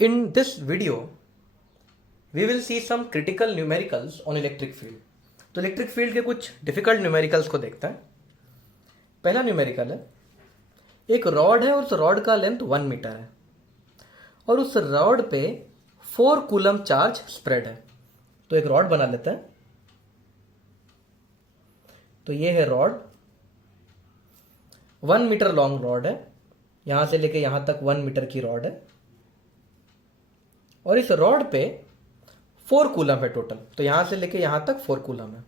In this video, we will see some critical numericals on electric field. तो electric field के कुछ difficult numericals को देखते हैं. पहला न्यूमेरिकल है, एक रॉड है और उस रॉड का लेंथ 1 मीटर है और उस रॉड पे 4 कूलम चार्ज स्प्रेड है. तो एक रॉड बना लेते हैं. तो ये है रॉड, 1 मीटर लॉन्ग रॉड है, यहां से लेके यहां तक 1 मीटर की रॉड है और इस रॉड पे 4 कूलम है टोटल. तो यहां से लेके यहां तक 4 कूलम है.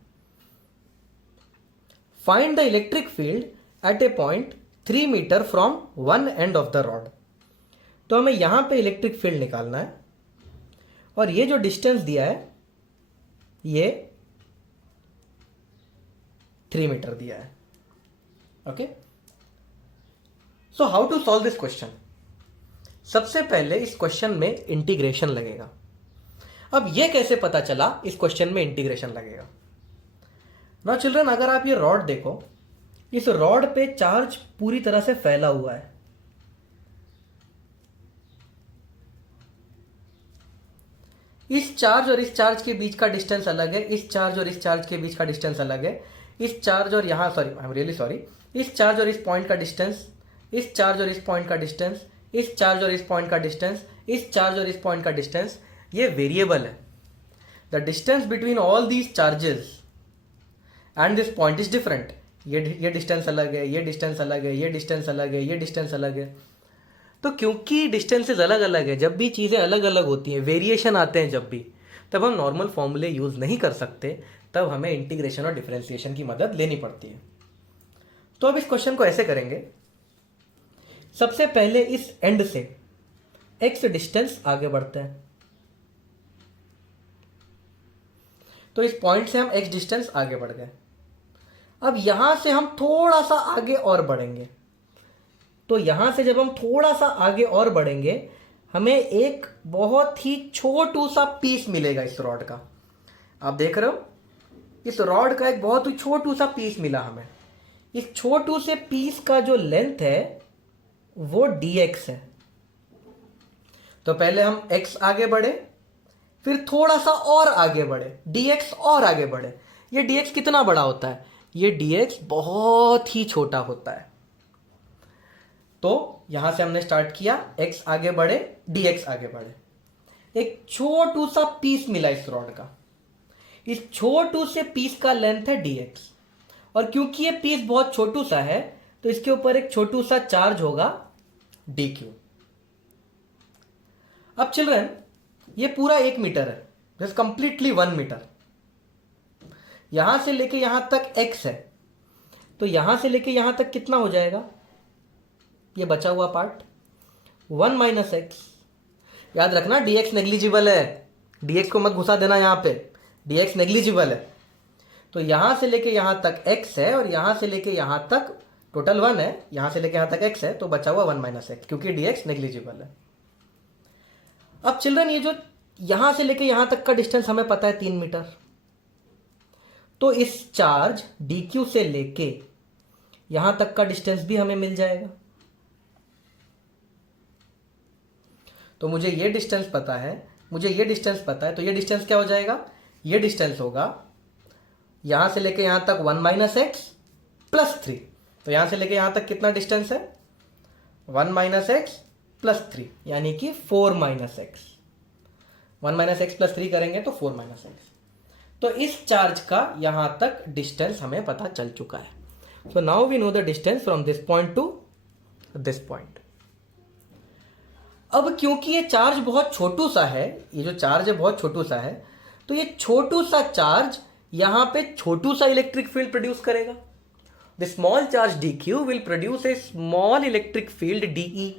Find the electric field at a point 3 metre from one end of the rod. तो हमें यहां पे इलेक्ट्रिक फील्ड निकालना है और ये जो डिस्टेंस दिया है ये 3 मीटर दिया है. Okay, so how to solve this question. सबसे पहले इस क्वेश्चन में इंटीग्रेशन लगेगा. अब ये कैसे पता चला इस क्वेश्चन में इंटीग्रेशन लगेगा. नाउ चिल्ड्रन, अगर आप ये रॉड देखो, इस रॉड पे चार्ज पूरी तरह से फैला हुआ है. इस चार्ज और इस चार्ज के बीच का डिस्टेंस अलग है, इस चार्ज और इस चार्ज के बीच का डिस्टेंस अलग है, इस चार्ज और यहां आई एम रियली सॉरी, इस चार्ज और इस पॉइंट का डिस्टेंस, इस चार्ज और इस पॉइंट का डिस्टेंस, इस चार्ज और इस पॉइंट का डिस्टेंस, इस चार्ज और इस पॉइंट का डिस्टेंस, ये वेरिएबल है. The distance between all these charges and this point is different. ये डिस्टेंस अलग है, ये डिस्टेंस अलग है, ये डिस्टेंस अलग है, ये डिस्टेंस अलग है. तो क्योंकि डिस्टेंसेस अलग अलग है, जब भी चीज़ें अलग अलग होती हैं, वेरिएशन आते हैं जब भी, तब हम नॉर्मल फॉर्मूले यूज़ नहीं कर सकते. तब हमें इंटीग्रेशन और डिफरेंशिएशन की मदद लेनी पड़ती है. तो अब इस क्वेश्चन को ऐसे करेंगे. सबसे पहले इस एंड से x डिस्टेंस आगे बढ़ता है. तो इस पॉइंट से हम x डिस्टेंस आगे बढ़ गए. अब यहां से हम थोड़ा सा आगे और बढ़ेंगे. तो यहां से जब हम थोड़ा सा आगे और बढ़ेंगे, हमें एक बहुत ही छोटू सा पीस मिलेगा इस रॉड का. आप देख रहे हो, इस रॉड का एक बहुत ही छोटू सा पीस मिला हमें. इस छोटू से पीस का जो लेंथ है वो dx है. तो पहले हम x आगे बढ़े, फिर थोड़ा सा और आगे बढ़े, dx और आगे बढ़े. ये dx कितना बड़ा होता है? ये dx बहुत ही छोटा होता है. तो यहां से हमने स्टार्ट किया, x आगे बढ़े, dx आगे बढ़े. एक छोटू सा पीस मिला इस रॉड का. इस छोटू से पीस का लेंथ है dx. और क्योंकि ये पीस बहुत छोटू सा है, तो इसके ऊपर एक छोटू सा चार्ज होगा dq. अब चिल्ड्रन, ये पूरा 1 मीटर है, दिस कंप्लीटली 1 मीटर. यहां से लेके यहां तक x है, तो यहां से लेके यहां तक कितना हो जाएगा? ये बचा हुआ पार्ट 1 माइनस एक्स. याद रखना dx नेग्लिजिबल है, dx को मत घुसा देना यहां पे, dx नेग्लिजिबल है. तो यहां से लेके यहां तक x है और यहां से लेके यहां तक टोटल 1 है, यहां से लेके यहां तक x है, तो बचा हुआ 1 माइनस एक्स, क्योंकि dx नेग्लिजिबल है. अब चिल्ड्रन, ये जो यहां से लेके यहां तक का डिस्टेंस हमें पता है 3 मीटर. तो इस चार्ज dq से लेके यहां तक का डिस्टेंस भी हमें मिल जाएगा. तो मुझे ये डिस्टेंस पता है, मुझे ये डिस्टेंस पता है, तो ये डिस्टेंस क्या हो जाएगा? ये डिस्टेंस होगा यहां से लेके यहां तक 1 माइनस एक्स प्लस 3. तो यहां से लेके यहां तक कितना डिस्टेंस है? 1 माइनस एक्स प्लस 3, यानी कि 4 minus x. 1 minus x plus 3 करेंगे तो 4 माइनस एक्स. तो इस चार्ज का यहां तक डिस्टेंस हमें पता चल चुका है. So now we know the distance from this point to this point. अब क्योंकि ये चार्ज बहुत छोटू सा है, ये जो चार्ज है बहुत छोटू सा है, तो ये छोटू सा चार्ज यहां पे छोटू सा इलेक्ट्रिक फील्ड प्रोड्यूस करेगा. The small charge dq will produce a small electric field dE.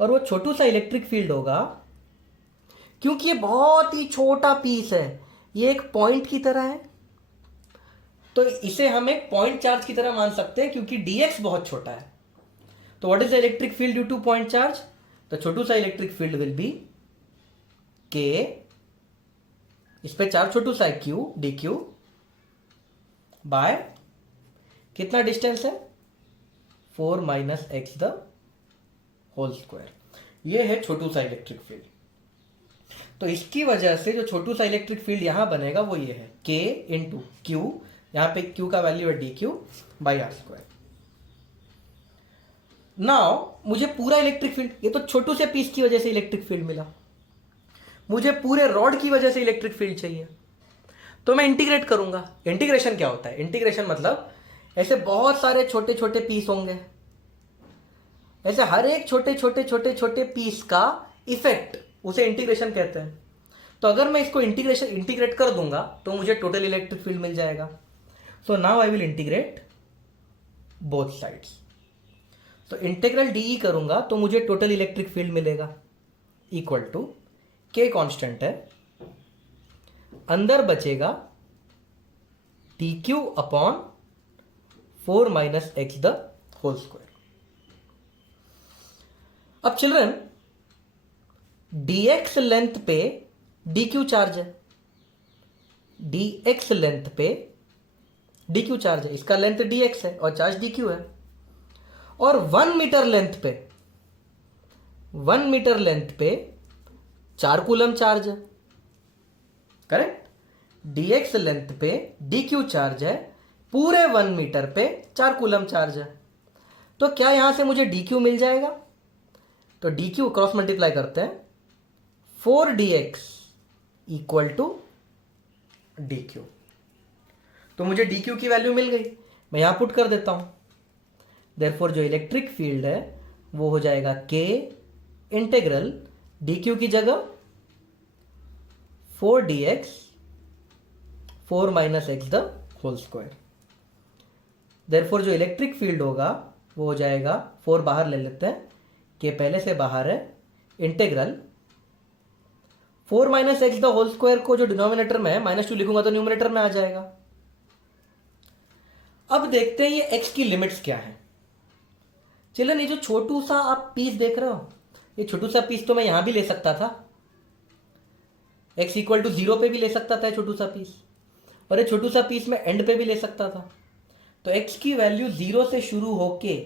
और वो छोटू सा इलेक्ट्रिक फील्ड होगा, क्योंकि ये बहुत ही छोटा पीस है, ये एक पॉइंट की तरह है, तो इसे हम एक पॉइंट चार्ज की तरह मान सकते हैं, क्योंकि dx बहुत छोटा है. तो what is the electric field due to point charge? तो छोटू सा electric field will be k, इस पे चार्ज छोटू सा है q, dq बाय कितना डिस्टेंस है? 4 minus X the whole square. ये है छोटू सा इलेक्ट्रिक फील्ड। तो इसकी वजह से जो छोटू सा इलेक्ट्रिक फील्ड यहां बनेगा वो ये है K इंटू क्यू, यहां पे Q का वैल्यू है dq by are square. Now मुझे पूरा इलेक्ट्रिक फील्ड, ये तो छोटू से पीस की वजह से इलेक्ट्रिक फील्ड मिला, मुझे पूरे रॉड की वजह से इलेक्ट्रिक फील्ड चाहिए। तो मैं इंटीग्रेट करूंगा। इंटीग्रेशन क्या होता है? इंटीग्रेशन मतलब ऐसे बहुत सारे छोटे छोटे पीस होंगे, ऐसे हर एक छोटे छोटे छोटे छोटे पीस का इफेक्ट, उसे इंटीग्रेशन कहते हैं। तो अगर मैं इसको इंटीग्रेट कर दूंगा तो मुझे टोटल इलेक्ट्रिक फील्ड मिल जाएगा। So now I will integrate both sides. तो इंटीग्रल डीई करूंगा तो मुझे टोटल इलेक्ट्रिक फील्ड मिलेगा इक्वल टू के कांस्टेंट है, अंदर बचेगा D Q upon 4 minus X the whole square. अब चिल्ड्रन dx लेंथ पे dq चार्ज है, dx लेंथ पे dq चार्ज है, इसका लेंथ dx है और चार्ज dq है। और 1 मीटर लेंथ पे 4 कूलम चार्ज है, करेक्ट। dx लेंथ पे dq चार्ज है, पूरे 1 मीटर पे 4 कूलम चार्ज है। तो क्या यहां से मुझे dq मिल जाएगा? तो dq क्रॉस मल्टीप्लाई करते हैं, 4dx इक्वल टू dq। तो मुझे dq की वैल्यू मिल गई, मैं यहां पुट कर देता हूं। देयरफॉर जो इलेक्ट्रिक फील्ड है वो हो जाएगा k इंटीग्रल dq की जगह 4dx 4 minus X the whole square. Therefore जो इलेक्ट्रिक फील्ड होगा वो हो जाएगा, 4 बाहर ले लेते हैं, k पहले से बाहर है, integral 4 minus X the whole square को जो डिनोमिनेटर में है -2 लिखूंगा तो न्यूमिनेटर में आ जाएगा। अब देखते हैं ये x की लिमिट्स क्या है। चिल्ड्रन ये जो छोटू सा आप पीस देख रहे हो, ये छोटू सा पीस तो मैं यहां भी ले सकता था, x इक्वल टू 0 पे भी ले सकता था छोटू सा पीस, और ये छोटू सा पीस में एंड पे भी ले सकता था। तो x की वैल्यू 0 से शुरू होके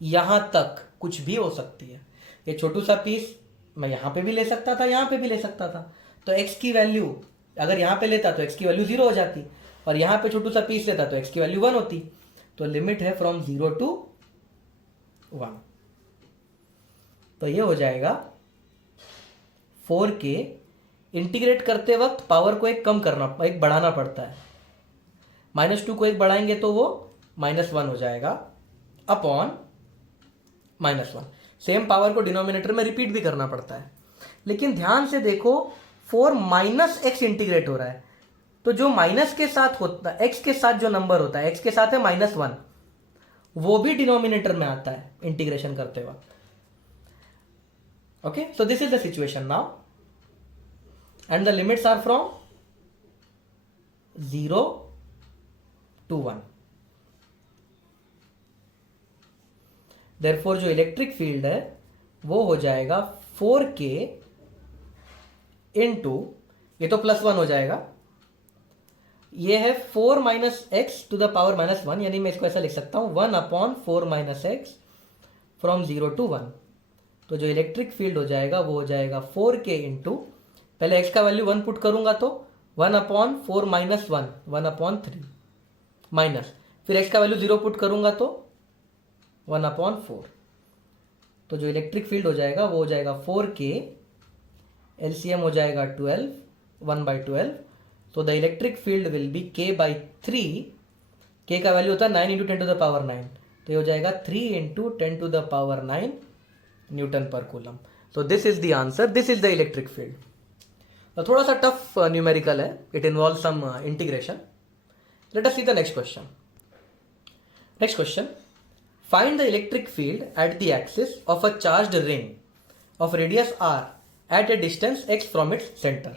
यहां तक कुछ भी हो सकती है। ये छोटू सा पीस मैं यहां पे भी ले सकता था, यहां पे भी ले सकता था। तो x की वैल्यू अगर यहां पे लेता तो x की वैल्यू 0 हो जाती, और यहां पे छोटू सा पीस लेता तो x की वैल्यू 1 होती। तो लिमिट है फ्रॉम 0 टू 1। तो ये हो जाएगा 4k। इंटीग्रेट करते वक्त पावर को एक कम करना, एक बढ़ाना पड़ता है, -2 को एक बढ़ाएंगे तो वो -1 हो जाएगा अपॉन -1। सेम पावर को डिनोमिनेटर में रिपीट भी करना पड़ता है। लेकिन ध्यान से देखो 4 माइनस एक्स इंटीग्रेट हो रहा है, तो जो माइनस के साथ होता है, एक्स के साथ जो नंबर होता है, एक्स के साथ है -1, वो भी डिनोमिनेटर में आता है इंटीग्रेशन करते वक्त। Okay, so this is the situation now, and the limits are from 0 to 1। Therefore जो इलेक्ट्रिक फील्ड है वो हो जाएगा 4k इंटू, ये तो +1 हो जाएगा, ये है 4 minus X to the power -1, यानी मैं इसको ऐसा लिख सकता हूं 1 upon 4 minus X from 0 to 1। तो जो इलेक्ट्रिक फील्ड हो जाएगा वो हो जाएगा 4k इंटू, पहले x का वैल्यू 1 पुट करूंगा तो 1 अपॉन 4 माइनस 1, 1 अपॉन 3 माइनस, फिर x का वैल्यू 0 पुट करूंगा तो 1 अपॉन 4। तो जो इलेक्ट्रिक फील्ड हो जाएगा वो हो जाएगा 4k, एलसीएम हो जाएगा 12, 1/12। तो the electric field will B k/3, k का वैल्यू होता है 9 इंटू 10 टू द पावर 9, तो ये हो जाएगा 3 into 10 to the power 9 newton per coulomb. तो this is the answer, this is the electric field. थोड़ा सा टफ न्यूमेरिकल है, it involve some integration. Let us see the next question. Next question, find the electric field at the axis of a charged ring of radius r at a distance x from its center।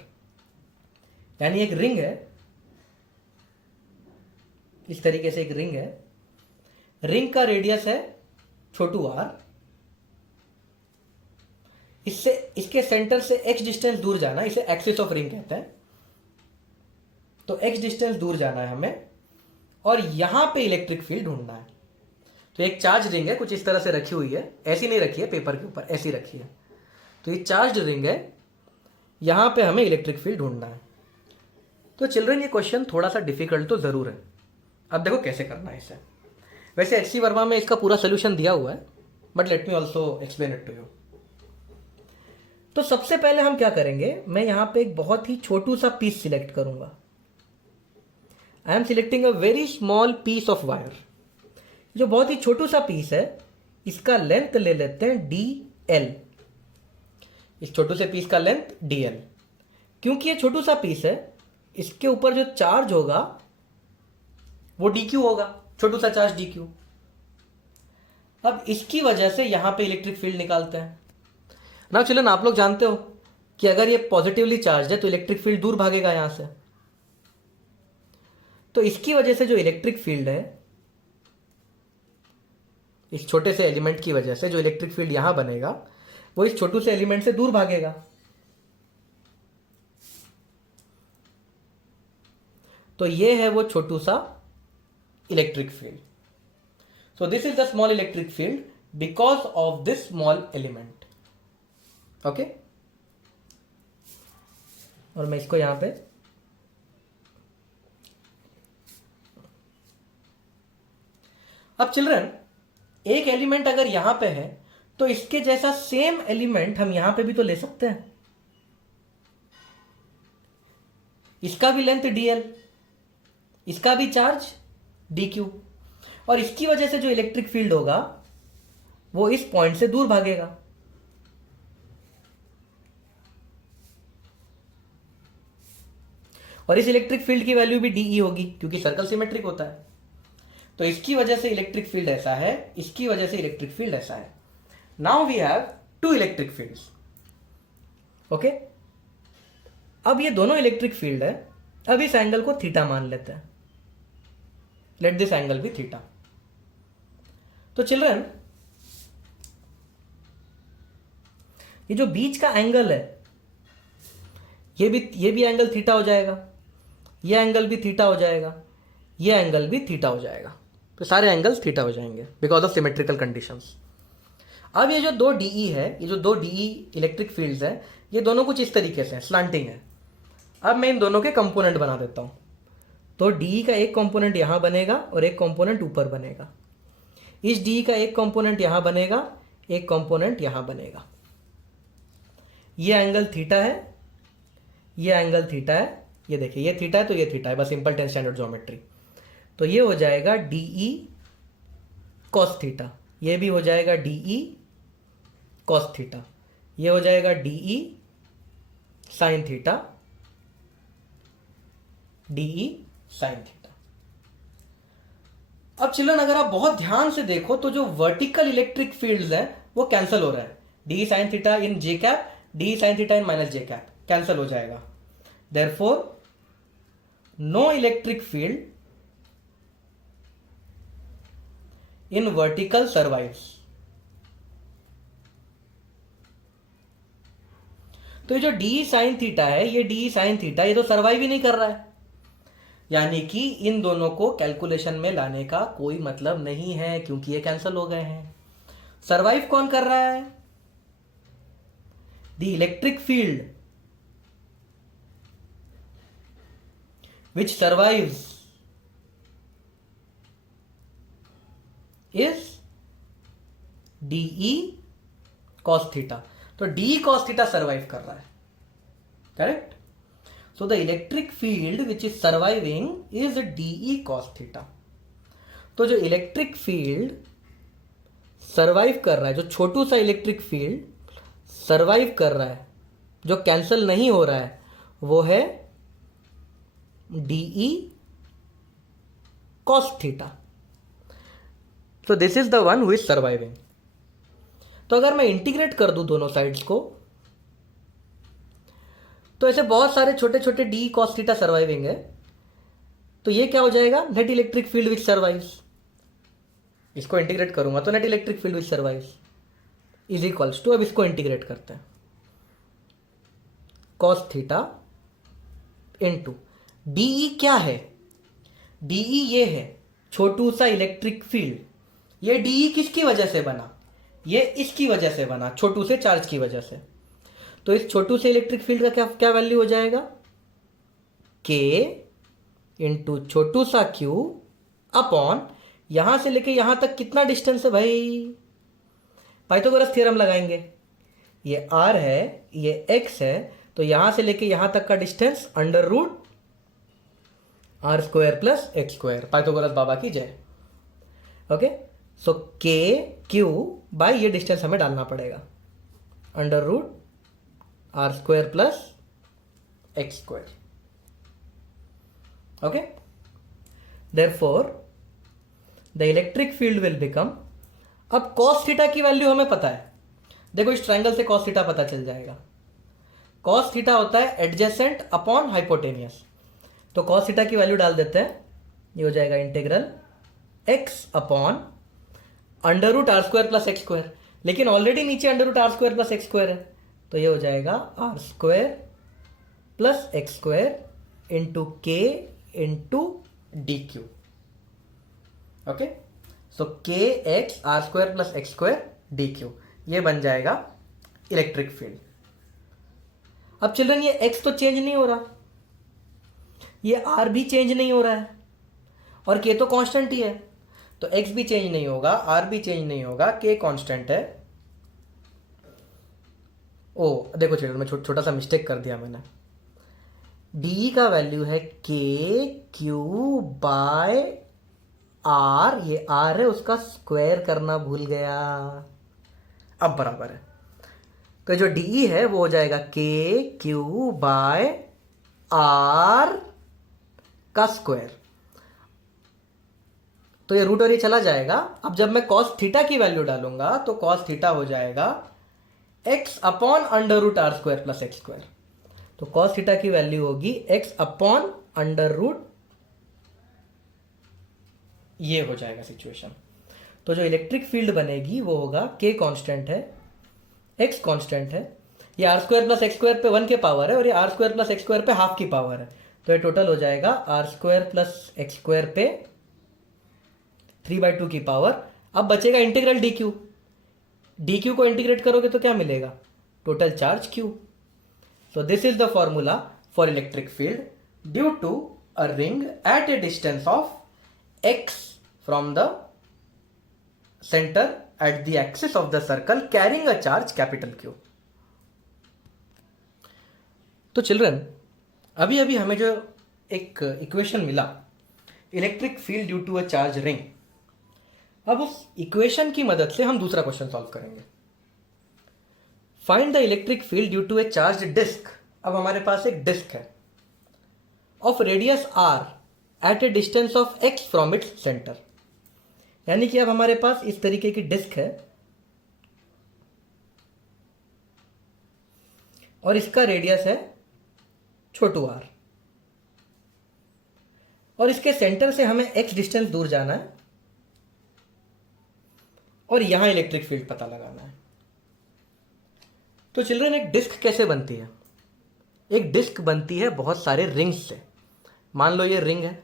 यानी एक ring है, इस तरीके से एक ring है, ring का radius है छोटू r, इससे इसके सेंटर से x डिस्टेंस दूर जाना, इसे एक्सिस ऑफ रिंग कहते हैं। तो x डिस्टेंस दूर जाना है हमें, और यहां पे इलेक्ट्रिक फील्ड ढूंढना है। तो एक चार्ज रिंग है, कुछ इस तरह से रखी हुई है, ऐसी नहीं रखी है पेपर के ऊपर, ऐसी रखी है। तो ये चार्ज रिंग है, यहाँ पे हमें इलेक्ट्रिक फील्ड ढूंढना है। तो चिल्ड्रन ये क्वेश्चन थोड़ा सा डिफिकल्ट तो ज़रूर है। अब देखो कैसे करना है इसे। वैसे HC वर्मा में इसका पूरा सोल्यूशन दिया हुआ है, but let me also explain it to you. तो सबसे पहले हम क्या करेंगे, मैं यहाँ पे एक बहुत ही छोटू सा पीस सिलेक्ट करूंगा। I am selecting a very small piece of wire. जो बहुत ही छोटू सा पीस है, इसका लेंथ ले लेते हैं DL। इस छोटू से पीस का लेंथ DL। क्योंकि ये छोटू सा पीस है, इसके ऊपर जो चार्ज होगा वो DQ होगा, छोटू सा चार्ज DQ। अब इसकी वजह से यहां पे इलेक्ट्रिक फील्ड निकालते हैं ना। चिल्ड्रन आप लोग जानते हो कि अगर ये पॉजिटिवली चार्ज है तो इलेक्ट्रिक फील्ड दूर भागेगा यहां से। तो इसकी वजह से जो इलेक्ट्रिक फील्ड है, इस छोटे से एलिमेंट की वजह से जो इलेक्ट्रिक फील्ड यहां बनेगा, वो इस छोटू से एलिमेंट से दूर भागेगा। तो ये है वो छोटू सा electric field. So this is the small electric field because of this small element. Okay, और मैं इसको यहां पे अब चिल्ड्रन एक एलिमेंट अगर यहां पे है तो इसके जैसा सेम एलिमेंट हम यहां पे भी तो ले सकते हैं। इसका भी लेंथ DL, इसका भी चार्ज DQ, और इसकी वजह से जो इलेक्ट्रिक फील्ड होगा वो इस पॉइंट से दूर भागेगा। और इस इलेक्ट्रिक फील्ड की वैल्यू भी DE होगी क्योंकि सर्कल सिमेट्रिक होता है। तो इसकी वजह से इलेक्ट्रिक फील्ड ऐसा है, इसकी वजह से इलेक्ट्रिक फील्ड ऐसा है। Now we have two electric fields. Okay, अब ये दोनों इलेक्ट्रिक फील्ड है। अब इस एंगल को थीटा मान लेते हैं। Let this angle be theta. तो चिल्ड्रन ये जो बीच का एंगल है, ये भी एंगल थीटा हो जाएगा, ये एंगल भी थीटा हो जाएगा, ये एंगल भी थीटा हो जाएगा। तो सारे एंगल्स थीटा हो जाएंगे बिकॉज ऑफ सिमेट्रिकल कंडीशंस। अब ये जो दो DE है, ये जो दो DE इलेक्ट्रिक फील्ड्स हैं, ये दोनों कुछ इस तरीके से स्लांटिंग है। अब मैं इन दोनों के कंपोनेंट बना देता हूं। तो DE का एक कंपोनेंट यहां बनेगा और एक कंपोनेंट ऊपर बनेगा। इस DE का एक कंपोनेंट यहां बनेगा, एक कंपोनेंट यहां बनेगा। ये एंगल थीटा है, ये एंगल थीटा है। ये देखिए, ये थीटा है तो ये थीटा है, बस सिंपल 10 स्टैंडर्ड ज्योमेट्री। तो ये हो जाएगा DE cos थीटा, ये भी हो जाएगा DE cos थीटा, ये हो जाएगा DE sin theta, DE sin theta. अब चिल्ड्रन अगर आप बहुत ध्यान से देखो तो जो वर्टिकल इलेक्ट्रिक फील्ड्स हैं वो कैंसिल हो रहा है। DE sin theta in J cap, DE sin theta in minus J cap cancel हो जाएगा। Therefore, no electric field in vertical survives। तो ये जो DE sin थीटा है, ये DE sin थीटा ये तो सर्वाइव ही नहीं कर रहा है, यानी कि इन दोनों को कैलकुलेशन में लाने का कोई मतलब नहीं है क्योंकि ये कैंसिल हो गए हैं। सर्वाइव कौन कर रहा है? The electric field which survives is DE cos theta. तो DE cos थीटा सर्वाइव कर रहा है, correct. So the electric field which is surviving is DE cos theta. तो जो इलेक्ट्रिक फील्ड सर्वाइव कर रहा है, जो छोटू सा इलेक्ट्रिक फील्ड सर्वाइव कर रहा है, जो कैंसिल नहीं हो रहा है, वो है DE cos थीटा। तो this is the one who is surviving. तो अगर मैं इंटीग्रेट कर दूं दोनों साइड्स को, तो ऐसे बहुत सारे छोटे छोटे DE cos थीटा सर्वाइविंग है। तो ये क्या हो जाएगा? Net electric field which survives. इसको इंटीग्रेट करूंगा तो net electric field which survives is equals to, अब इसको इंटीग्रेट करते हैं, cos थीटा इनटू DE क्या है? DE ये है छोटू सा इलेक्ट्रिक फील्ड। ये DE किसकी वजह से बना? ये इसकी वजह से बना, छोटू से चार्ज की वजह से। तो इस छोटू से इलेक्ट्रिक फील्ड का क्या क्या वैल्यू हो जाएगा, के इंटू छोटू सा क्यू अपॉन यहां से लेके यहां तक कितना डिस्टेंस है भाई, पाइथागोरस थ्योरम लगाएंगे, ये r है ये x है, तो यहां से लेके यहां तक का distance under root are square plus x square, Pythagoras बाबा की जय। ओके, सो के क्यू बाय ये डिस्टेंस हमें डालना पड़ेगा, under root are square plus x square. Okay, therefore the electric field will become, अब कॉस थीटा की वैल्यू हमें पता है, देखो इस ट्रायंगल से कॉस थीटा पता चल जाएगा। कॉस थीटा होता है एडजेसेंट अपॉन हाइपोटेनियस, तो कॉस थीटा की वैल्यू डाल देते हैं, ये हो जाएगा integral X upon under root are square plus x square, लेकिन ऑलरेडी नीचे under root are square plus x square है, तो ये हो जाएगा R square plus x square into K into D Q. Okay, so K X R square plus x square D Q, ये बन जाएगा इलेक्ट्रिक फील्ड। अब चिल्ड्रन ये x तो चेंज नहीं हो रहा, ये r भी चेंज नहीं हो रहा है, और k तो कांस्टेंट ही है, तो x भी चेंज नहीं होगा, r भी चेंज नहीं होगा, k कांस्टेंट है। ओ देखो चिल्ड्रन, मैं छोटा सा मिस्टेक कर दिया मैंने, d का वैल्यू है k q बाय r, ये r है उसका स्क्वायर करना भूल गया, अब बराबर है, तो जो डी है वो हो जाएगा के क्यू बाय आर का स्क्वायर, तो ये रूट और ये चला जाएगा। अब जब मैं कॉस थीटा की वैल्यू डालूंगा तो कॉस थीटा हो जाएगा X upon under root are square plus x square, तो कॉस थीटा की वैल्यू होगी एक्स अपॉन अंडर रूट, ये हो जाएगा सिचुएशन। तो जो इलेक्ट्रिक फील्ड बनेगी वो होगा के कांस्टेंट है, एक्स कांस्टेंट है, ये R square plus x square पे 1 के पावर है, और ये R square plus x square पे हाफ की पावर है, तो ये टोटल हो जाएगा R square plus x square पे 3/2 की पावर। अब बचेगा integral D Q, D Q को इंटीग्रेट करोगे तो क्या मिलेगा, total charge Q. So this is the formula for electric field due to a ring at a distance of x from the centre at the axis of the circle carrying a charge capital Q। तो children अभी अभी हमें जो एक equation मिला, electric field due to a charge ring, अब उस equation की मदद से हम दूसरा क्वेश्चन सॉल्व करेंगे। Find the electric field due to a charge disc. अब हमारे पास एक डिस्क है of radius r at a distance of x from its centre, यानी कि अब हमारे पास इस तरीके की डिस्क है और इसका रेडियस है छोटू r, और इसके सेंटर से हमें x डिस्टेंस दूर जाना है और यहां इलेक्ट्रिक फील्ड पता लगाना है। तो चिल्ड्रन एक डिस्क कैसे बनती है, एक डिस्क बनती है बहुत सारे रिंग्स से। मान लो ये रिंग है,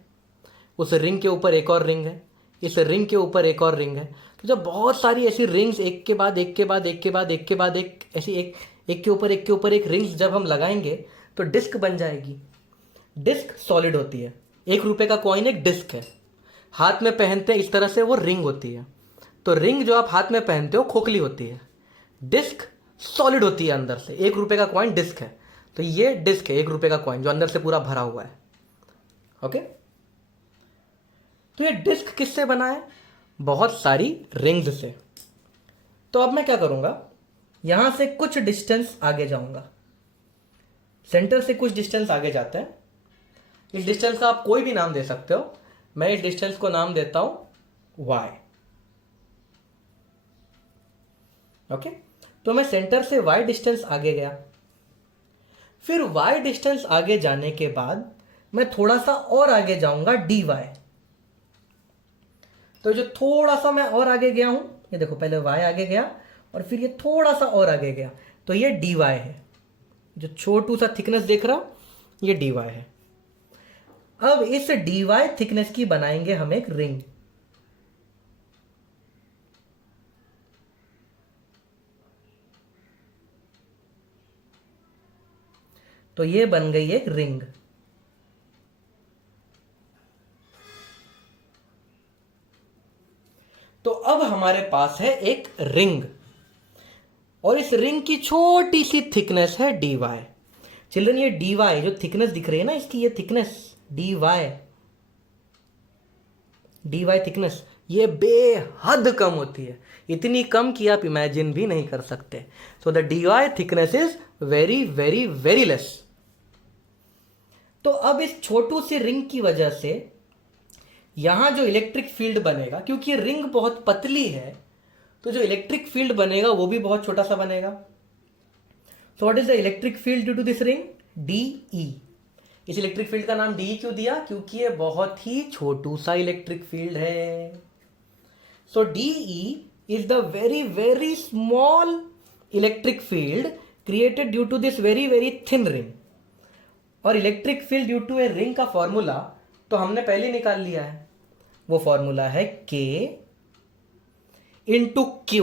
उस रिंग के ऊपर एक और रिंग है, इस रिंग के ऊपर एक और रिंग है, तो जब बहुत सारी ऐसी रिंग्स एक के बाद एक के बाद एक के बाद एक के बाद एक ऐसी एक के ऊपर एक के ऊपर एक रिंग्स जब हम लगाएंगे तो डिस्क बन जाएगी। डिस्क सॉलिड होती है, 1 रुपए का कॉइन एक डिस्क है, हाथ में पहनते हैं इस तरह से, वो रिंग होती है। तो रिंग जो आप हाथ में पहनते हो खोखली होती है, डिस्क सॉलिड होती है अंदर से, 1 रुपए का कॉइन डिस्क है, तो ये डिस्क है 1 रुपए का कॉइन जो अंदर से पूरा भरा हुआ है। ओके, तो ये डिस्क किससे बना है, बहुत सारी रिंग्स से। तो अब मैं क्या करूंगा, यहां से कुछ डिस्टेंस आगे जाऊंगा, सेंटर से कुछ डिस्टेंस आगे जाते हैं, इस डिस्टेंस का आप कोई भी नाम दे सकते हो, मैं इस डिस्टेंस को नाम देता हूं y। ओके, तो मैं सेंटर से y डिस्टेंस आगे गया, फिर y डिस्टेंस आगे जाने के बाद मैं थोड़ा सा और आगे जाऊंगा dy। तो जो थोड़ा सा मैं और आगे गया हूं, ये देखो पहले y आगे गया और फिर ये थोड़ा सा और आगे गया, तो ये dy है, जो छोटू सा थिकनेस देख रहा ये dy है। अब इस dy थिकनेस की बनाएंगे हम एक रिंग। तो ये बन गई एक रिंग। तो अब हमारे पास है एक रिंग, और इस रिंग की छोटी सी थिकनेस है dy। चिल्ड्रन ये dy जो थिकनेस दिख रही है ना इसकी, ये थिकनेस dy थिकनेस ये बेहद कम होती है, इतनी कम कि आप इमेजिन भी नहीं कर सकते। So the dy thickness is very very very less. तो अब इस छोटू सी रिंग की वजह से यहां जो इलेक्ट्रिक फील्ड बनेगा, क्योंकि रिंग बहुत पतली है, तो जो इलेक्ट्रिक फील्ड बनेगा वो भी बहुत छोटा सा बनेगा। So what is the electric field due to this ring? DE। इस इलेक्ट्रिक फील्ड का नाम DE क्यों दिया? क्योंकि ये बहुत ही छोटू सा इलेक्ट्रिक फील्ड है। So DE is the very very small electric field created due to this very very thin ring. और electric field due to a ring का फॉर्मूला तो हमने पहले निकाल लिया है, वो फॉर्मूला है K इंटू Q।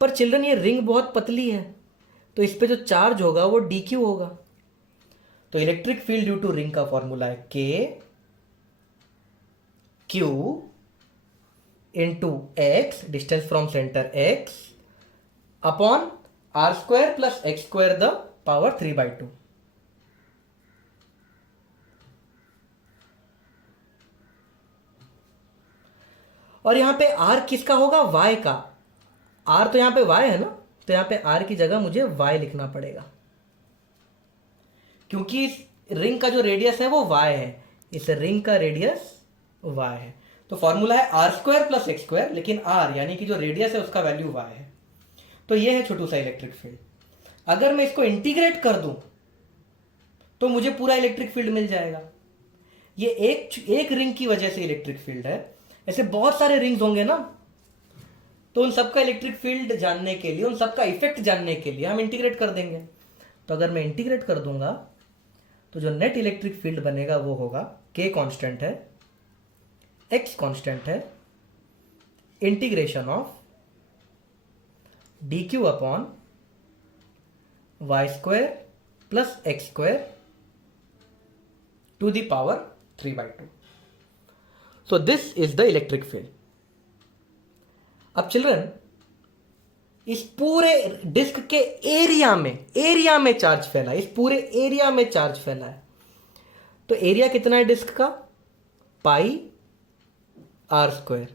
पर चिल्ड्रन ये रिंग बहुत पतली है, तो इस पे जो चार्ज होगा वो dq होगा। तो electric field due to ring का फॉर्मूला है K Q into x, distance from centre x, upon r² plus x² the power 3/2। और यहां पे r किसका होगा? y का। r तो यहां पे y है ना, तो यहां पे r की जगह मुझे y लिखना पड़ेगा, क्योंकि इस रिंग का जो रेडियस है वो y है, इस रिंग का रेडियस y है। तो फॉर्मूला है r² प्लस x², लेकिन r यानी कि जो रेडियस है उसका वैल्यू y है। तो ये है छोटू सा इलेक्ट्रिक फील्ड। अगर मैं इसको इंटीग्रेट कर दूं तो मुझे पूरा इलेक्ट्रिक फील्ड मिल जाएगा। ये एक रिंग की वजह से इलेक्ट्रिक फील्ड है, ऐसे बहुत सारे रिंग्स होंगे ना, तो उन सबका इलेक्ट्रिक फील्ड जानने के लिए, उन सबका इफेक्ट जानने के लिए हम इंटीग्रेट कर देंगे। तो अगर मैं इंटीग्रेट कर दूंगा तो जो नेट इलेक्ट्रिक फील्ड बनेगा वो होगा, K कांस्टेंट है, X कांस्टेंट है, integration of dq upon y² plus x² to the power 3/2। So this is the electric field. अब चिल्ड्रन इस पूरे डिस्क के एरिया में चार्ज फैला है, इस पूरे एरिया में चार्ज फैला है। तो एरिया कितना है डिस्क का? पाई r²।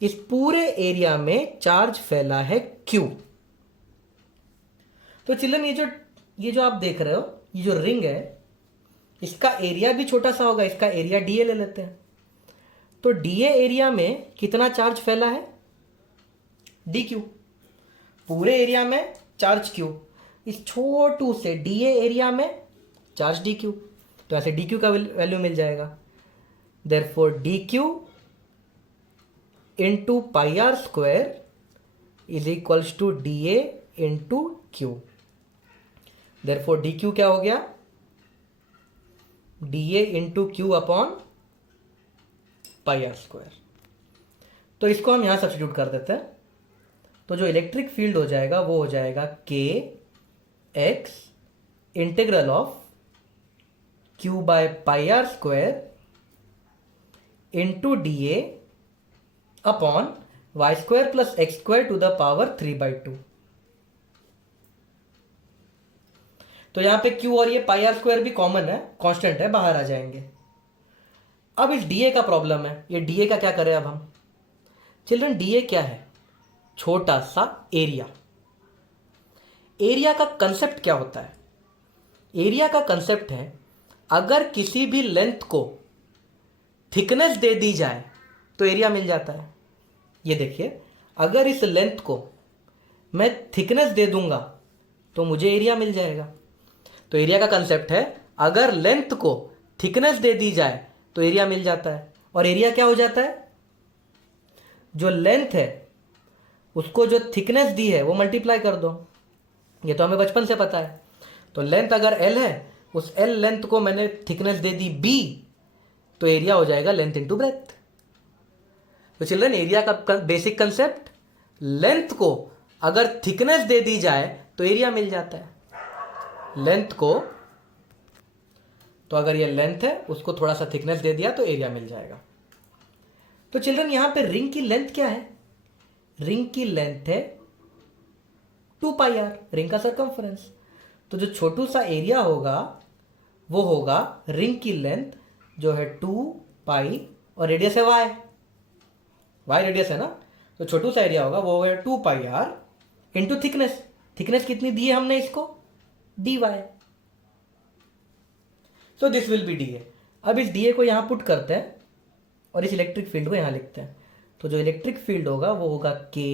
इस पूरे एरिया में चार्ज फैला है Q। तो चिल्ड्रन ये जो आप देख रहे हो, ये जो रिंग है, इसका एरिया भी छोटा सा होगा, इसका एरिया dA ले लेते हैं। तो dA एरिया में कितना चार्ज फैला है? dq। पूरे एरिया में चार्ज q, इस छोटू से dA एरिया में चार्ज dq, तो ऐसे dq का वैल्यू मिल जाएगा। Therefore dq into pi r² is equals to dA into q। Therefore dq क्या हो गया? dA into q upon pi r²। तो इसको हम यहां सब्स्टिट्यूट कर देते हैं, तो जो इलेक्ट्रिक फील्ड हो जाएगा वो हो जाएगा K X integral of Q by pi r² into DA upon y² plus x² to the power 3/2। तो यहां पे Q और ये पाई r² भी कॉमन है, कांस्टेंट है, बाहर आ जाएंगे। अब इस DA का प्रॉब्लम है, ये DA का क्या करें अब हम? चिल्ड्रन DA क्या है? छोटा सा एरिया। एरिया का कंसेप्ट क्या होता है? एरिया का कंसेप्ट है, अगर किसी भी लेंथ को थिकनेस दे दी जाए तो एरिया मिल जाता है। ये देखिए, अगर इस लेंथ को मैं थिकनेस दे दूंगा तो मुझे एरिया मिल जाएगा। तो एरिया का कंसेप्ट है, अगर लेंथ को थिकनेस दे दी जाए तो एरिया मिल जाता है। और एरिया क्या हो जाता है? जो लेंथ है उसको जो थिकनेस दी है वो मल्टीप्लाई कर दो। ये तो हमें बचपन से पता है। तो लेंथ अगर L है, उस L लेंथ को मैंने थिकनेस दे दी B, तो एरिया हो जाएगा लेंथ इंटू ब्रेथ। तो चिल्ड्रन एरिया का बेसिक कंसेप्ट, लेंथ को अगर थिकनेस दे दी जाए तो एरिया मिल जाता है। लेंथ को तो अगर ये लेंथ है उसको थोड़ा सा थिकनेस दे दिया तो एरिया मिल जाएगा। तो चिल्ड्रन यहाँ पे रिंग की लेंथ क्या है? रिंग की लेंथ है 2πr, रिंग का सरकमफ्रेंस। तो जो छोटू सा एरिया होगा वो होगा रिंग की लेंथ जो है 2π और रेडियस है y रेडियस है ना, तो छोटू सा एरिया होगा वो है 2πr इंटू थिकनेस। थिकनेस कितनी दी है हमने इसको? dy। So this will be D. अब इस डी को यहां पुट करते हैं और इस इलेक्ट्रिक फील्ड को यहां लिखते हैं। तो जो इलेक्ट्रिक फील्ड होगा वो होगा k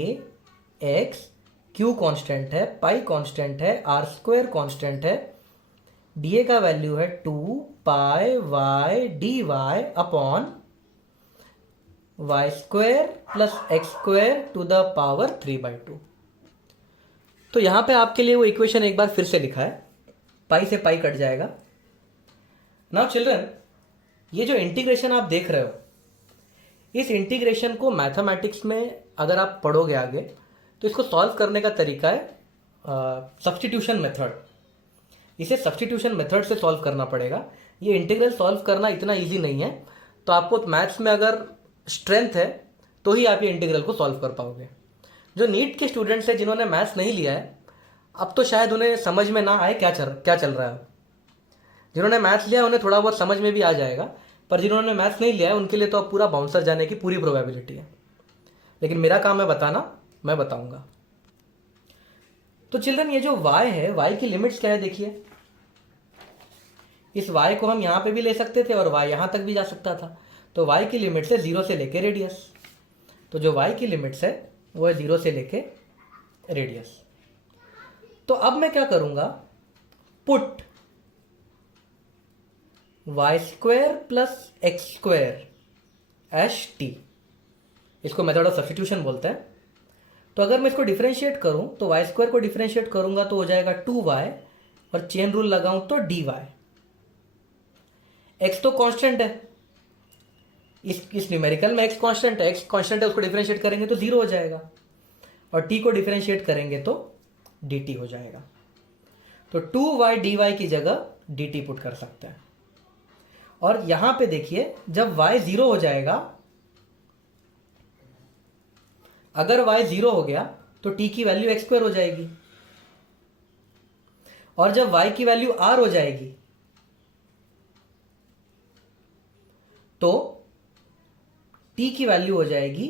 x, q कांस्टेंट है, पाई कांस्टेंट है, r स्क्वायर कांस्टेंट है, डी का वैल्यू है 2π y dy upon y square plus x square to the power 3/2। तो यहां पे आपके लिए वो इक्वेशन एक बार फिर से लिखा है, पाई से पाई कट जाएगा। नाउ चिल्ड्रन, ये जो इंटीग्रेशन आप देख रहे हो, इस इंटीग्रेशन को मैथमेटिक्स में अगर आप पढ़ोगे आगे तो इसको सॉल्व करने का तरीका है सब्स्टिट्यूशन मेथड। इसे सब्स्टिट्यूशन मेथड से सॉल्व करना पड़ेगा। ये इंटीग्रल सॉल्व करना इतना इजी नहीं है, तो आपको मैथ्स में अगर स्ट्रेंथ है तो ही आप ये इंटीग्रल को सॉल्व कर पाओगे। जो नीट के स्टूडेंट्स हैं जिन्होंने मैथ्स नहीं लिया है, अब तो शायद उन्हें समझ में ना आए क्या चल रहा है। जिन्होंने मैथ्स लिया है उन्हें थोड़ा बहुत समझ में भी आ जाएगा, पर जिन्होंने मैथ्स नहीं लिया है उनके लिए तो अब पूरा बाउंसर जाने की पूरी प्रोबेबिलिटी है। लेकिन मेरा काम है बताना, मैं बताऊंगा। तो चिल्ड्रन, ये जो y है, y की लिमिट्स क्या है देखिए। इस y को हम यहां पे भी ले सकते थे और y यहां तक भी जा सकता था। तो y की लिमिट्स है 0 से लेके रेडियस। तो जो y की लिमिट्स है वो है 0 से लेके रेडियस। तो अब मैं क्या करूंगा, put y square plus x square S T, इसको मेथड ऑफ सब्स्टिट्यूशन बोलते हैं। तो अगर मैं इसको डिफरेंशिएट करूं तो y स्क्वायर को डिफरेंशिएट करूंगा तो हो जाएगा 2y और चेन रूल लगाऊं तो dy। x तो कांस्टेंट है, इस न्यूमेरिकल में x कांस्टेंट है, x कांस्टेंट है, उसको डिफरेंशिएट करेंगे तो 0 हो जाएगा और t को डिफरेंशिएट करेंगे तो dt हो जाएगा। तो 2y dy की जगह dt पुट कर सकते हैं। और यहां पे देखिए, जब y 0 हो जाएगा, अगर y 0 हो गया तो t की वैल्यू x स्क्वायर हो जाएगी, और जब y की वैल्यू r हो जाएगी तो t की वैल्यू हो जाएगी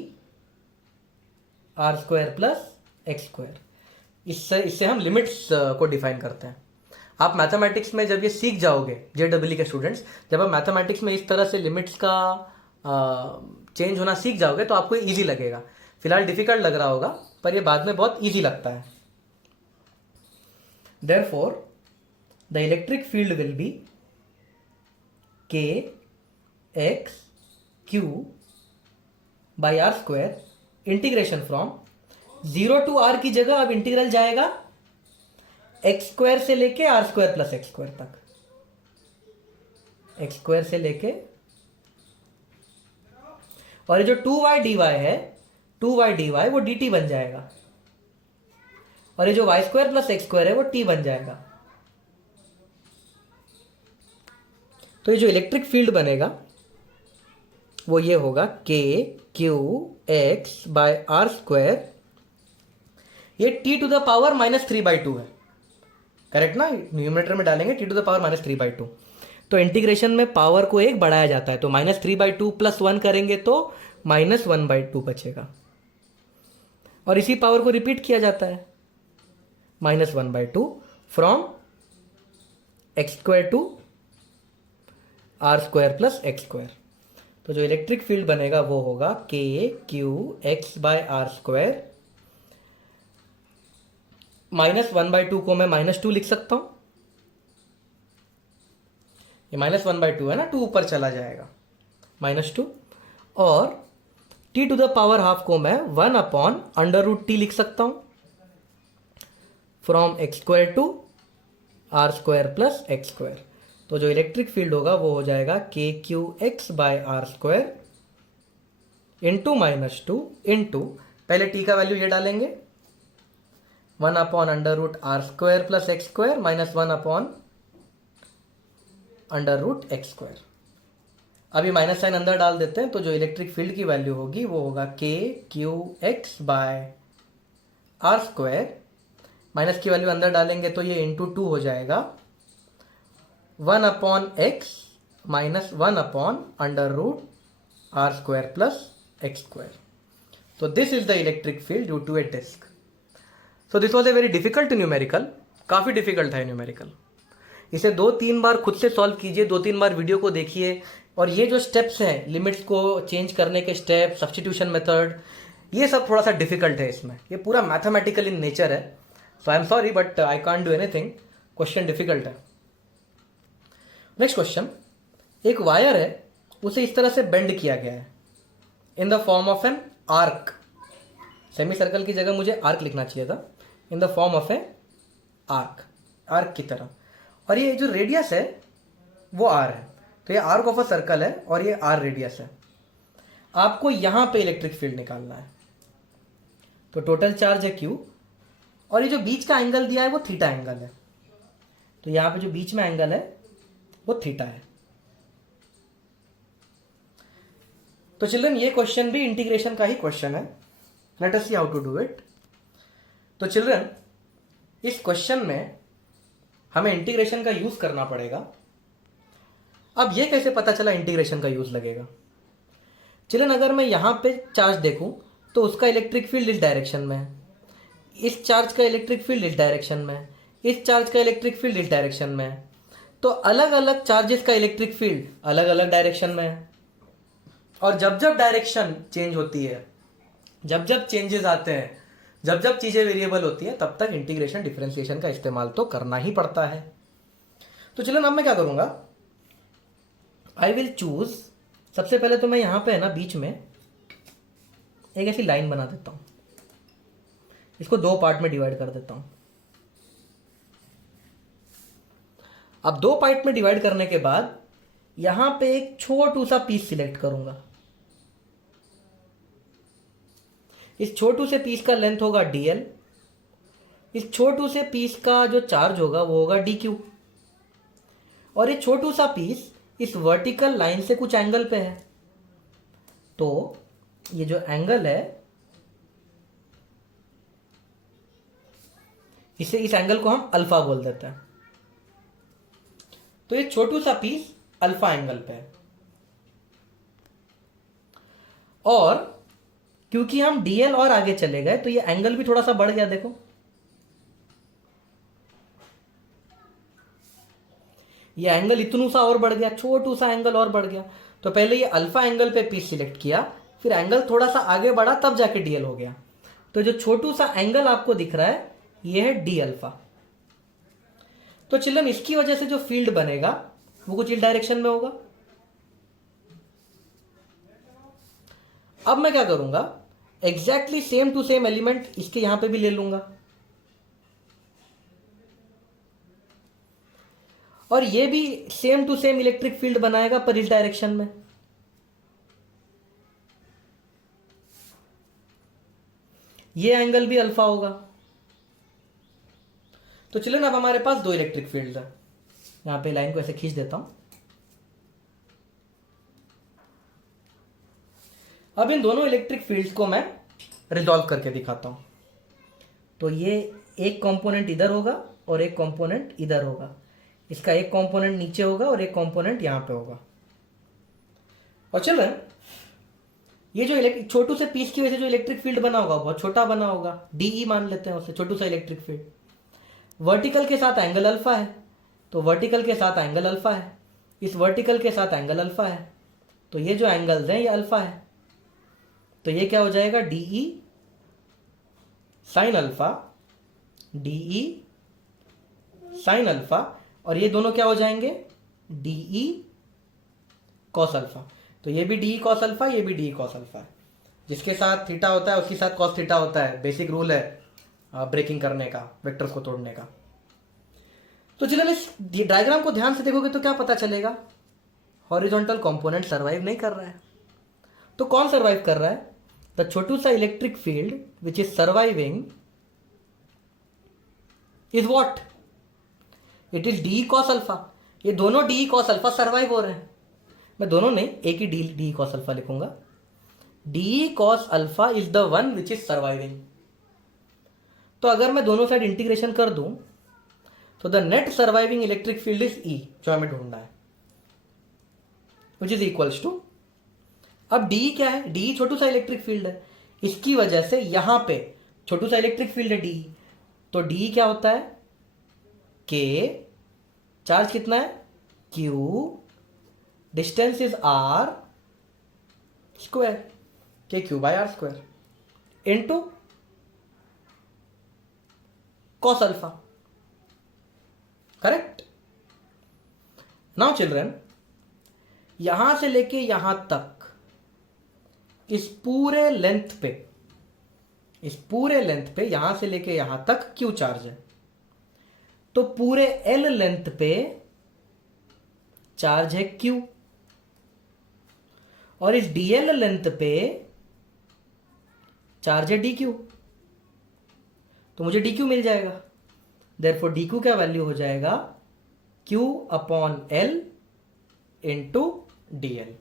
r square plus x square. इससे हम लिमिट्स को डिफाइन करते हैं। आप मैथमेटिक्स में जब ये सीख जाओगे, जेडब्ल्यू के स्टूडेंट्स, जब आप मैथमेटिक्स में इस तरह से लिमिट्स का चेंज होना सीख जाओगे तो आपको इजी लगेगा। फिलहाल डिफिकल्ट लग रहा होगा, पर ये बाद में बहुत इजी लगता है। Therefore the electric field will be k x q by are square integration from 0 to r की जगह अब इंटीग्रल जाएगा एक्स स्क्वायर से लेके R square plus x square तक। एक्स स्क्वायर से लेके, और ये जो 2y dy है, 2y dy वो dt बन जाएगा, और ये जो y square plus x square है वो t बन जाएगा। तो ये जो इलेक्ट्रिक फील्ड बनेगा वो ये होगा k q x by are square, ये t टू द पावर -3/2 है, करेक्ट ना? न्यूमरेटर में डालेंगे t टू द पावर -3/2। तो इंटीग्रेशन में पावर को एक बढ़ाया जाता है, तो -3/2 प्लस 1 करेंगे तो -1/2 बचेगा, और इसी पावर को रिपीट किया जाता है, -1/2 from X square to R square plus x square. तो जो इलेक्ट्रिक फील्ड बनेगा वो होगा k q x by are square, -1/2 को मैं -2 लिख सकता हूं, ये -1/2 है ना, 2 ऊपर चला जाएगा, -2, और t to the power half को मैं 1/√t लिख सकता हूं, from X square to R square plus x square. तो जो इलेक्ट्रिक फील्ड होगा वो हो जाएगा k q x by are square into -2 into, पहले t का वैल्यू ये डालेंगे 1/√r square plus x square -1/√r under root X square. अभी माइनस साइन अंदर डाल देते हैं, तो जो इलेक्ट्रिक फील्ड की वैल्यू होगी वो होगा K Q X by are square. Minus की वैल्यू अंदर डालेंगे तो ये इंटू 2 हो जाएगा, 1/x minus 1/√r square plus x square. So this is the electric field due to a disk. So this was a very difficult numerical, काफ़ी difficult है numerical. इसे 2-3 बार खुद से सॉल्व कीजिए, 2-3 बार वीडियो को देखिए, और ये जो स्टेप्स हैं, लिमिट्स को चेंज करने के स्टेप, सब्स्टिट्यूशन मेथड, ये सब थोड़ा सा डिफिकल्ट है इसमें। ये पूरा मैथमेटिकल इन नेचर है, so I am sorry but I can't do anything. Question difficult है। नेक्स्ट क्वेश्चन, एक वायर है, उसे इस तरह से बेंड किया गया है in the form of an arc. Semi circle की जगह मुझे आर्क लिखना चाहिए था। In the form of a arc, arc की तरह। और ये जो रेडियस है वो आर है, तो ये आर्क ऑफ अ सर्कल है और ये आर रेडियस है। आपको यहां पे इलेक्ट्रिक फील्ड निकालना है। तो टोटल चार्ज है क्यू, और ये जो बीच का एंगल दिया है वो थीटा एंगल है। तो यहां पे जो बीच में एंगल है वो थीटा है। तो चिल्ड्रन ये क्वेश्चन भी इंटीग्रेशन का ही क्वेश्चन है। Let us see how to do it. तो चिल्ड्रन इस क्वेश्चन में हमें इंटीग्रेशन का यूज करना पड़ेगा। अब ये कैसे पता चला इंटीग्रेशन का यूज लगेगा? चिल्ड्रन अगर मैं यहां पे चार्ज देखूं तो उसका इलेक्ट्रिक फील्ड इस डायरेक्शन में है, इस चार्ज का इलेक्ट्रिक फील्ड इस डायरेक्शन में है, इस चार्ज का इलेक्ट्रिक फील्ड इस डायरेक्शन में है। तो अलग अलग चार्जेस का इलेक्ट्रिक फील्ड अलग अलग डायरेक्शन में है। और जब जब डायरेक्शन चेंज होती है, जब जब चेंजेस आते हैं, जब जब चीज़ें वेरिएबल होती हैं, तब तक इंटीग्रेशन डिफरेंशिएशन का इस्तेमाल तो करना ही पड़ता है। तो चलो अब मैं क्या करूँगा, आई विल चूज, सबसे पहले तो मैं यहाँ पे है ना बीच में एक ऐसी लाइन बना देता हूँ, इसको 2 पार्ट में डिवाइड कर देता हूँ। अब 2 पार्ट में डिवाइड करने के बाद यहाँ पे एक छोटू सा पीस सिलेक्ट करूँगा। इस छोटू से पीस का लेंथ होगा dl, इस छोटू से पीस का जो चार्ज होगा वो होगा dq, और ये छोटू सा पीस इस वर्टिकल लाइन से कुछ एंगल पे है। तो ये जो एंगल है, इसे, इस एंगल को हम अल्फा बोल देते हैं। तो ये छोटू सा पीस अल्फा एंगल पे है। और क्योंकि हम dl और आगे चले गए तो ये एंगल भी थोड़ा सा बढ़ गया। देखो ये एंगल इतनू सा और बढ़ गया, छोटू सा एंगल और बढ़ गया। तो पहले ये अल्फा एंगल पे पीस सिलेक्ट किया, फिर एंगल थोड़ा सा आगे बढ़ा, तब जाके dl हो गया। तो जो छोटू सा एंगल आपको दिख रहा है ये है d अल्फा। तो चिल्ड्रन इसकी वजह से जो फील्ड बनेगा वो कुछ इस डायरेक्शन में होगा। अब मैं क्या करूंगा, exactly same to same element इसके यहां पे भी ले लूंगा, और ये भी same to same electric field बनाएगा पर इस डायरेक्शन में। ये एंगल भी अल्फा होगा। तो चलो ना, अब हमारे पास 2 इलेक्ट्रिक फील्ड है। यहां पे लाइन को ऐसे खींच देता हूं। अब इन दोनों इलेक्ट्रिक फील्ड्स को मैं रिजॉल्व करके दिखाता हूं। तो ये एक कंपोनेंट इधर होगा और एक कंपोनेंट इधर होगा। इसका एक कंपोनेंट नीचे होगा और एक कंपोनेंट यहां पे होगा। और चलो ये जो छोटू से पीस की वजह से जो इलेक्ट्रिक फील्ड बना होगा बहुत छोटा बना होगा, डीई मान लेते हैं उसे, छोटू सा इलेक्ट्रिक फील्ड। वर्टिकल के साथ एंगल अल्फा है, तो वर्टिकल के साथ एंगल अल्फा है, इस वर्टिकल के साथ एंगल अल्फा है। तो ये जो एंगल्स हैं ये अल्फा है। तो ये क्या हो जाएगा, D E sine alpha, D E sine alpha, और ये दोनों क्या हो जाएंगे, डीई कॉस अल्फा। तो ये भी डीई कॉस अल्फा, ये भी डीई कॉस अल्फा है। जिसके साथ थीटा होता है उसके साथ कॉस थीटा होता है। बेसिक रूल है ब्रेकिंग करने का, वेक्टर्स को तोड़ने का। तो चलिए इस डायग्राम को ध्यान से देखोगे तो क्या पता चलेगा, हॉरिजॉन्टल कंपोनेंट सर्वाइव नहीं कर रहा है। तो कौन सर्वाइव कर रहा है, द छोटू सा electric field which is surviving is what, it is D cos alpha. ये दोनों डी कॉस अल्फा सर्वाइव हो रहे हैं। मैं दोनों नहीं, एक ही डी कॉस अल्फा लिखूंगा। D cos alpha is the one which is surviving. तो अगर मैं दोनों साइड इंटीग्रेशन कर दूं तो the net surviving electric field is E, जो हमें ढूंढना है, विच इज इक्वल्स टू, अब डी क्या है, डी छोटू सा इलेक्ट्रिक फील्ड है, इसकी वजह से यहां पे छोटू सा इलेक्ट्रिक फील्ड है डी, तो डी क्या होता है, के, चार्ज कितना है q, distance is r square, k q by are square into cos alpha. Correct. Now children, यहां से लेके यहां तक इस पूरे लेंथ पे यहां से लेके यहां तक क्यू चार्ज है, तो पूरे एल लेंथ पे चार्ज है क्यू, और इस डीएल लेंथ पे चार्ज है डी क्यू, तो मुझे डी क्यू मिल जाएगा। देयरफॉर डी क्यू क्या वैल्यू हो जाएगा, q upon l into d l.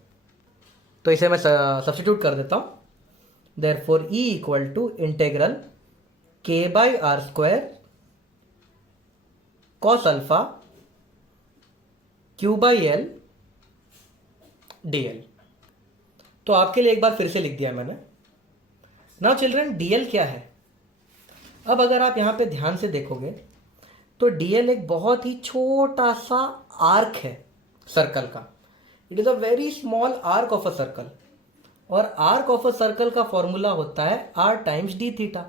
तो इसे मैं सब्स्टिट्यूट कर देता हूं। Therefore E equal to integral k by are square cos alpha q by l d l. तो आपके लिए एक बार फिर से लिख दिया मैंने। नाउ चिल्ड्रन, डी एल क्या है? अब अगर आप यहां पे ध्यान से देखोगे तो डी एल एक बहुत ही छोटा सा आर्क है सर्कल का। It is a very small arc of a circle, और आर्क ऑफ अ सर्कल का फॉर्मूला होता है R times D theta.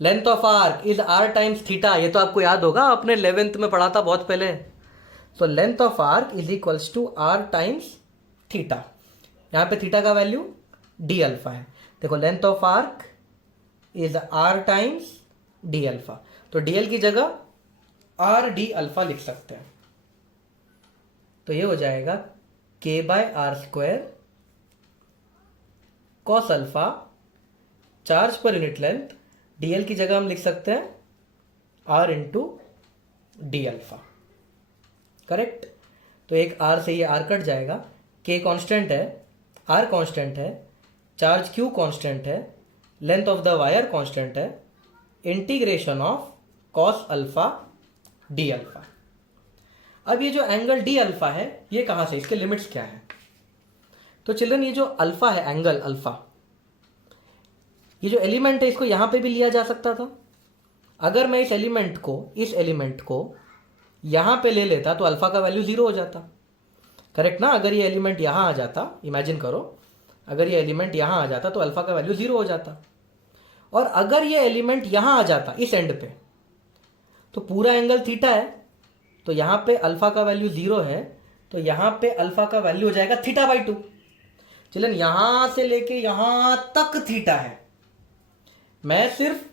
Length of arc is R times theta, ये तो आपको याद होगा, आपने 11th में पढ़ा था बहुत पहले। So length of arc is equals to R times theta. यहां पे थीटा का वैल्यू डी अल्फा है। देखो, length of arc is R times D alpha, तो डीएल की जगह आर डी अल्फा लिख सकते हैं। तो ये हो जाएगा K by are square cos alpha, charge per unit length, D L की जगह हम लिख सकते हैं R into D alpha. Correct. तो एक आर से ये आर कट जाएगा, के कांस्टेंट है, आर कांस्टेंट है, चार्ज क्यू कांस्टेंट है, length of the wire constant है, integration of cos alpha d alpha. अब ये जो एंगल डी अल्फा है ये कहां से, इसके लिमिट्स क्या है? तो चिल्ड्रन, ये जो अल्फा है, एंगल अल्फा, ये जो एलिमेंट है इसको यहां पे भी लिया जा सकता था। अगर मैं इस एलिमेंट को यहां पे ले लेता तो अल्फा का वैल्यू 0 हो जाता। करेक्ट ना? अगर ये एलिमेंट यहां आ जाता, इमेजिन करो, अगर ये एलिमेंट यहां आ जाता तो अल्फा का वैल्यू 0 हो जाता। और अगर ये एलिमेंट यहां आ जाता इस एंड पे, तो पूरा एंगल थीटा है, तो यहां पे अल्फा का वैल्यू 0 है, तो यहां पे अल्फा का वैल्यू हो जाएगा थीटा बाई 2। चलन, यहां से लेके यहां तक थीटा है, मैं सिर्फ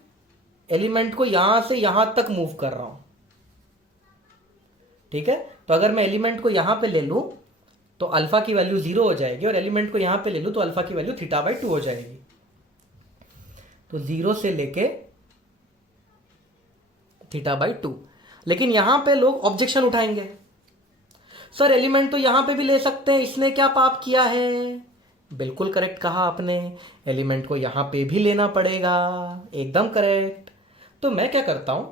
एलिमेंट को यहां से यहां तक मूव कर रहा हूं। ठीक है? तो अगर मैं एलिमेंट को यहां पे ले लूं तो अल्फा की वैल्यू 0 हो जाएगी, और एलिमेंट को यहां पे ले लूं तो अल्फा की वैल्यू थीटा बाई 2 हो जाएगी। तो 0 से लेके थीटा बाई 2। लेकिन यहां पे लोग ऑब्जेक्शन उठाएंगे, सर एलिमेंट तो यहां पे भी ले सकते हैं, इसने क्या पाप किया है? बिल्कुल करेक्ट कहा आपने, एलिमेंट को यहां पे भी लेना पड़ेगा, एकदम करेक्ट। तो मैं क्या करता हूं,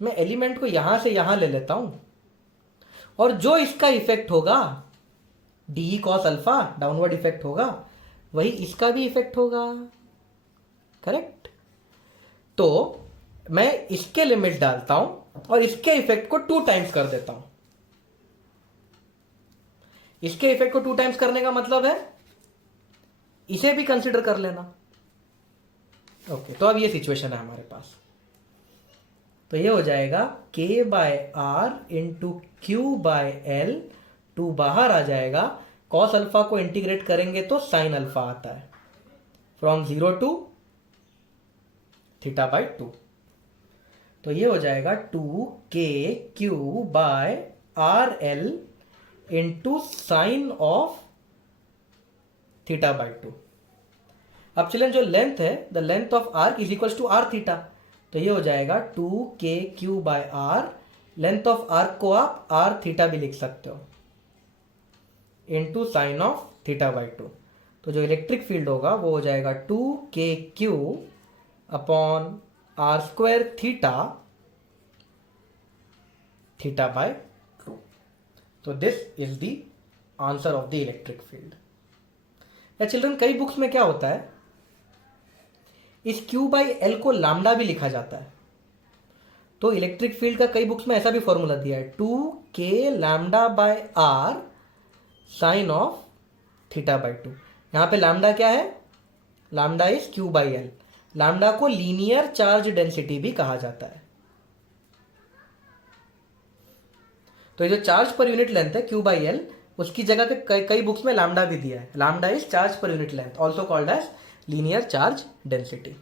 मैं एलिमेंट को यहां से यहां ले लेता हूं, और जो इसका इफेक्ट होगा D cos alpha, downward effect होगा, वही इसका भी इफेक्ट होगा। करेक्ट। तो मैं इसके लिमिट डालता हूं और इसके इफेक्ट को 2 टाइम्स कर देता हूं। इसके इफेक्ट को 2 टाइम्स करने का मतलब है इसे भी कंसिडर कर लेना। ओके, तो अब ये सिचुएशन है हमारे पास। तो ये हो जाएगा K by R into Q by L, 2 बाहर आ जाएगा, कॉस अल्फा को इंटीग्रेट करेंगे तो साइन अल्फा आता है, फ्रॉम 0 टू थीटा बाई 2। तो ये हो जाएगा 2 KQ by R L into sine of theta by 2। अब चलें, जो लेंथ है, the length of arc is equal to R theta, तो ये हो जाएगा 2KQ by R length of arc को आप आर थीटा भी लिख सकते हो into sine of theta by 2। तो जो इलेक्ट्रिक फील्ड होगा वो हो जाएगा 2kq upon R square theta theta by 2। तो this is the answer of the electric field. या चिल्ड्रन कई बुक्स में क्या होता है, इस Q बाई एल को लैम्डा भी लिखा जाता है। तो इलेक्ट्रिक फील्ड का कई बुक्स में ऐसा भी फॉर्मूला दिया है 2k lambda by R sine of theta by 2। यहां पे लैम्डा क्या है, lambda is Q by L. Lambda को लीनियर चार्ज डेंसिटी भी कहा जाता है। तो ये जो चार्ज पर यूनिट लेंथ है Q बाई एल, उसकी जगह पे कई बुक्स में लैम्डा भी दिया है। Lambda is charge per unit length, also called as linear charge density.